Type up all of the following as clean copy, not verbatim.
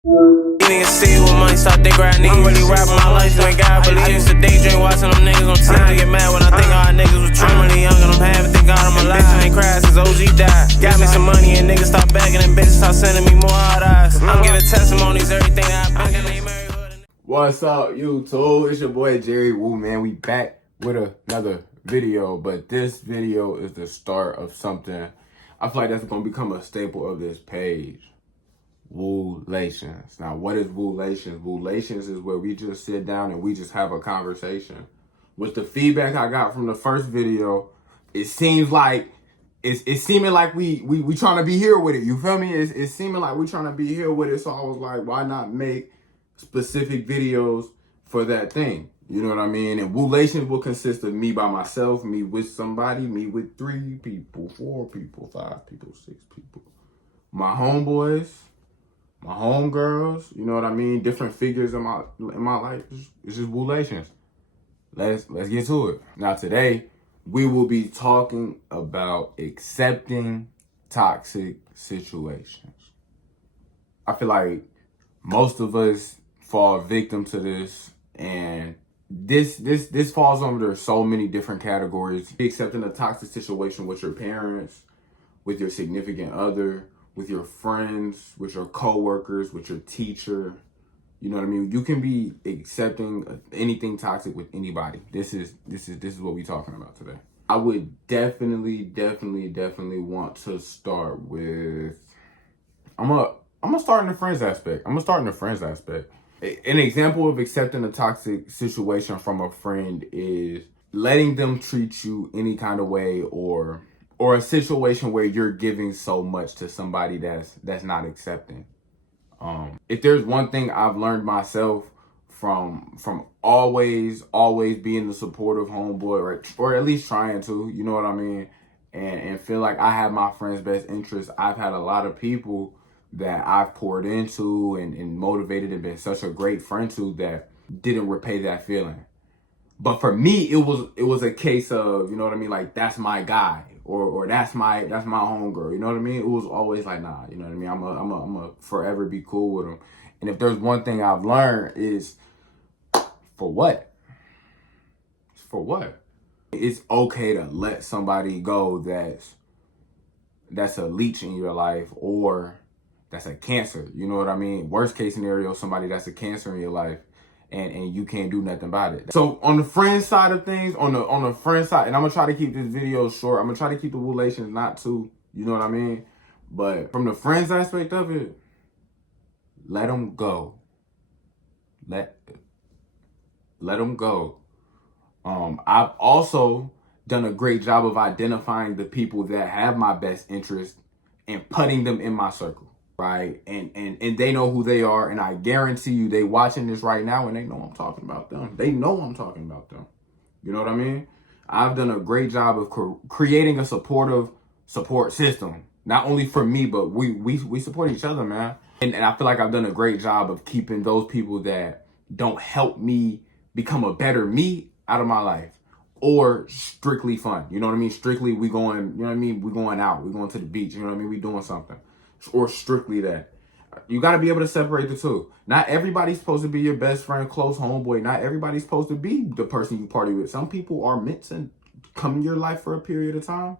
Niggas see what money start thinking right niggas really rapping my life, you ain't God believe. I used to daydream watching them niggas on TV. Get mad when I think all niggas was trim really young and I'm having think all of my life. I ain't cried since OG died. Got me some money and niggas start begging and bitches start sending me more hard eyes. I'm giving testimonies, everything that I've been in. What's up, YouTube? It's your boy Jerry Woo, man. We back with another video, but this video is the start of something I feel like that's gonna become a staple of this page. Woolations. Now, what is Woolations? Woolations is where we just sit down and we just have a conversation. With the feedback I got from the first video, it seems like it's seeming like we trying to be here with it. You feel me? It's seeming like we trying to be here with it. So I was like, why not make specific videos for that thing? You know what I mean? And Woolations will consist of me by myself, me with somebody, me with 3 people, 4 people, 5 people, 6 people, my homeboys, my homegirls, you know what I mean? Different figures in my life. It's just Woolations. Let's get to it. Now today, we will be talking about accepting toxic situations. I feel like most of us fall victim to this, and this falls under so many different categories. Accepting a toxic situation with your parents, with your significant other, with your friends, with your coworkers, with your teacher. You know what I mean? You can be accepting anything toxic with anybody. This is what we're talking about today. I would definitely want to start with, I'm gonna start in the friends aspect. An example of accepting a toxic situation from a friend is letting them treat you any kind of way, or a situation where you're giving so much to somebody that's not accepting. If there's one thing I've learned myself from always being the supportive homeboy, or at least trying to, you know what I mean, and feel like I have my friend's best interest. I've had a lot of people that I've poured into and motivated and been such a great friend to that didn't repay that feeling. But for me, it was a case of, you know what I mean, like, that's my guy, or that's my homegirl, you know what I mean? It was always like, nah, you know what I mean? I'm a forever be cool with them. And if there's one thing I've learned is, for what? It's okay to let somebody go that's a leech in your life, or that's a cancer, you know what I mean? Worst case scenario, somebody that's a cancer in your life, and you can't do nothing about it. So on the friend side of things, on the friend side, and I'm gonna try to keep this video short. I'm gonna try to keep the Woolations not too, you know what I mean? But from the friends aspect of it, let them go. Let them go. I've also done a great job of identifying the people that have my best interest and putting them in my circle. Right, and they know who they are, and I guarantee you they watching this right now and they know I'm talking about them. They know I'm talking about them. You know what I mean? I've done a great job of creating a supportive support system, not only for me, but we support each other, man. And I feel like I've done a great job of keeping those people that don't help me become a better me out of my life, or strictly fun. You know what I mean? Strictly we going, you know what I mean? We going out, we going to the beach. You know what I mean? We doing something. Or strictly that. You got to be able to separate the two. Not everybody's supposed to be your best friend, close homeboy. Not everybody's supposed to be the person you party with. Some people are meant to come in your life for a period of time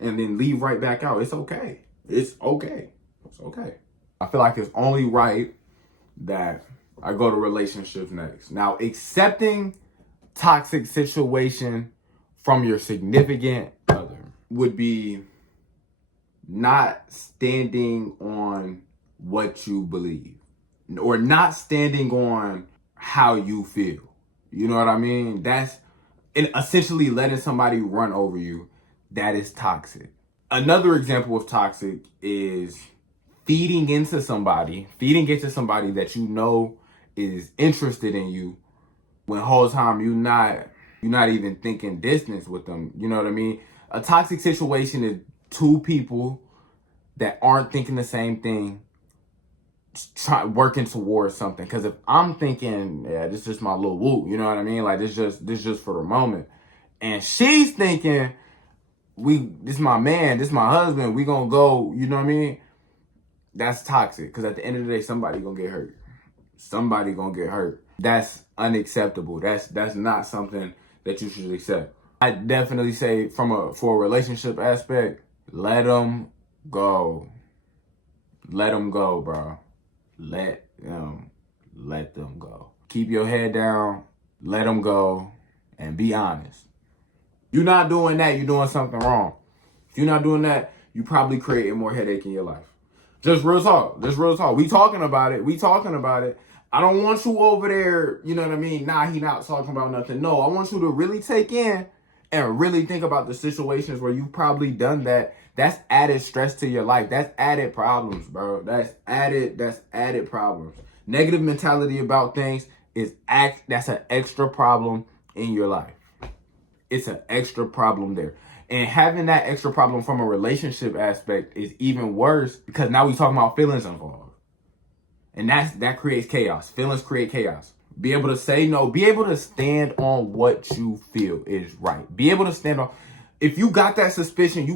and then leave right back out. It's okay. It's okay. I feel like it's only right that I go to relationships next. Now, accepting toxic situation from your significant other would be not standing on what you believe, or not standing on how you feel. You know what I mean? That's essentially letting somebody run over you. That is toxic. Another example of toxic is feeding into somebody that you know is interested in you, when the whole time you're not even thinking distance with them. You know what I mean? A toxic situation is 2 people that aren't thinking the same thing, working towards something. Because if I'm thinking, yeah, this is just my little woo, you know what I mean? Like, this just for the moment, and she's thinking, this is my man, this is my husband, we gonna go, you know what I mean? That's toxic, because at the end of the day, somebody gonna get hurt. Somebody gonna get hurt. That's unacceptable. That's not something that you should accept. I definitely say for a relationship aspect, let them go. Let them go, bro. Let them go. Keep your head down, let them go, and be honest. You're not doing that, you're doing something wrong. If you're not doing that, you probably creating more headache in your life. Just real talk. Just real talk. We talking about it. I don't want you over there, you know what I mean? Nah, he not talking about nothing. No, I want you to really take in and really think about the situations where you've probably done that. That's added stress to your life. That's added problems, bro. That's added problems. Negative mentality about things that's an extra problem in your life. It's an extra problem there. And having that extra problem from a relationship aspect is even worse, because now we talking about feelings involved. And that creates chaos. Feelings create chaos. Be able to say no. Be able to stand on what you feel is right. Be able to stand on. If you got that suspicion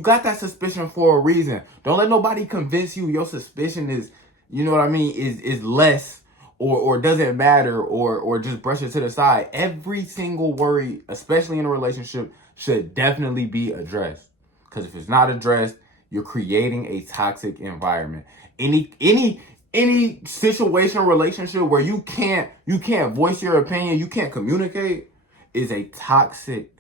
for a reason. Don't let nobody convince you your suspicion is, you know what I mean, is less or doesn't matter or just brush it to the side. Every single worry, especially in a relationship, should definitely be addressed. Because if it's not addressed, you're creating a toxic environment. Any situation, relationship where you can't voice your opinion, you can't communicate, is a toxic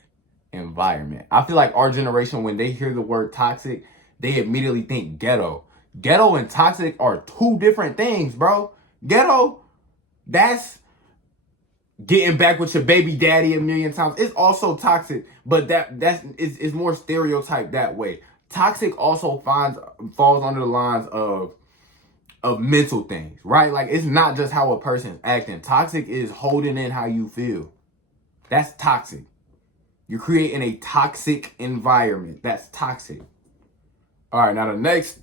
environment. I feel like our generation, when they hear the word toxic, they immediately think ghetto. Ghetto and toxic are two different things, bro. Ghetto, that's getting back with your baby daddy a million times. It's also toxic, but that's more stereotyped that way. Toxic also falls under the lines of mental things, right? Like, it's not just how a person's acting. Toxic is holding in how you feel. That's toxic. You're creating a toxic environment. That's toxic. All right, now the next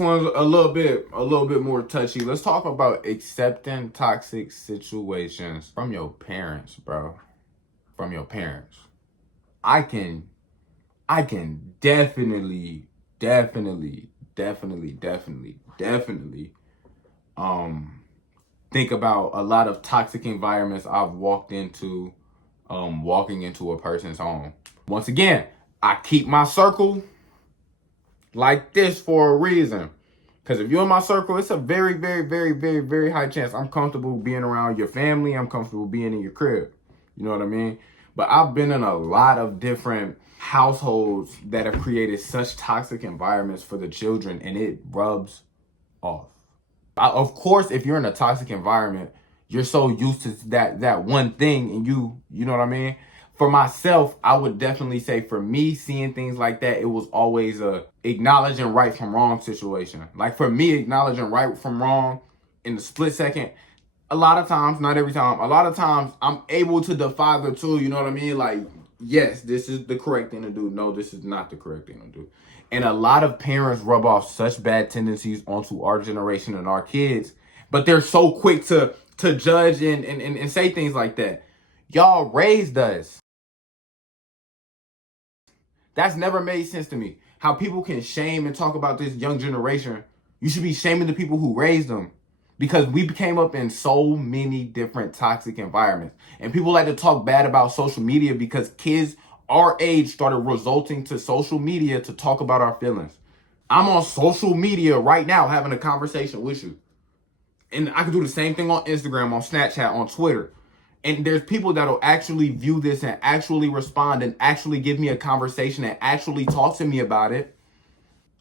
one's a little bit more touchy. Let's talk about accepting toxic situations from your parents, bro. From your parents. I can definitely think about a lot of toxic environments I've walked into, walking into a person's home. Once again, I keep my circle like this for a reason. Because if you're in my circle, it's a very, very, very, very, very high chance I'm comfortable being around your family. I'm comfortable being in your crib. You know what I mean? But I've been in a lot of different households that have created such toxic environments for the children, and it rubs off. Of course, if you're in a toxic environment, you're so used to that one thing, and you know what I mean? For myself, I would definitely say, for me, seeing things like that, it was always a acknowledging right from wrong situation. Like, for me, acknowledging right from wrong in the split second, a lot of times, not every time, a lot of times I'm able to defy the two, you know what I mean? Like, yes, this is the correct thing to do. No, this is not the correct thing to do. And a lot of parents rub off such bad tendencies onto our generation and our kids, but they're so quick to judge and say things like that. Y'all raised us. That's never made sense to me. How people can shame and talk about this young generation. You should be shaming the people who raised them, because we came up in so many different toxic environments. And people like to talk bad about social media because kids our age started resorting to social media to talk about our feelings. I'm on social media right now having a conversation with you. And I can do the same thing on Instagram, on Snapchat, on Twitter. And there's people that'll actually view this and actually respond and actually give me a conversation and actually talk to me about it.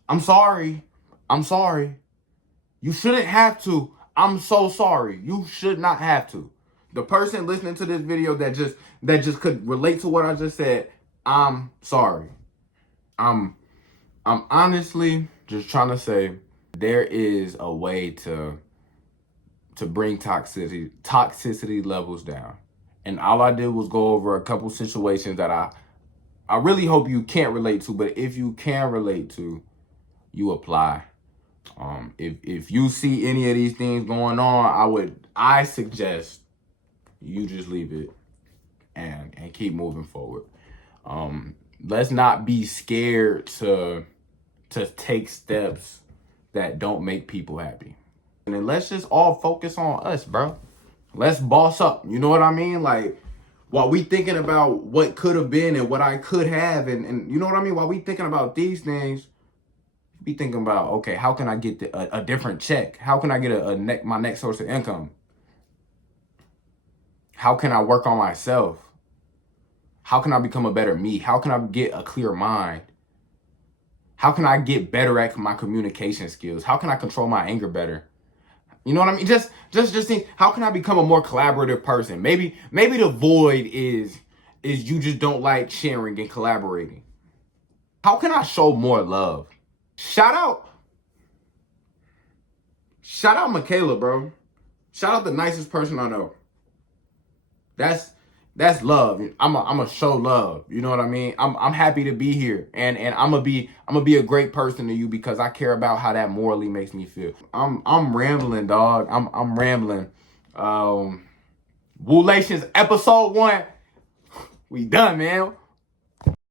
I'm sorry. You shouldn't have to. I'm so sorry. You should not have to. The person listening to this video that just could relate to what I just said, I'm sorry. I'm honestly just trying to say there is a way to bring toxicity levels down. And all I did was go over a couple situations that I really hope you can't relate to, but if you can relate to, you apply. If you see any of these things going on, I suggest you just leave it and keep moving forward. Let's not be scared to take steps that don't make people happy. And then let's just all focus on us, bro. Let's boss up. You know what I mean? Like, while we thinking about what could have been and what I could have, and you know what I mean? While we thinking about these things, be thinking about, okay, how can I get a different check? How can I get my next source of income? How can I work on myself? How can I become a better me? How can I get a clear mind? How can I get better at my communication skills? How can I control my anger better? You know what I mean? Just think, how can I become a more collaborative person? Maybe the void is you just don't like sharing and collaborating. How can I show more love? Shout out Michaela, bro. Shout out the nicest person I know. That's love. I'm a show love. You know what I mean? I'm happy to be here, and I'm gonna be a great person to you because I care about how that morally makes me feel. I'm rambling, dog. I'm rambling. Woolations episode 1. We done, man.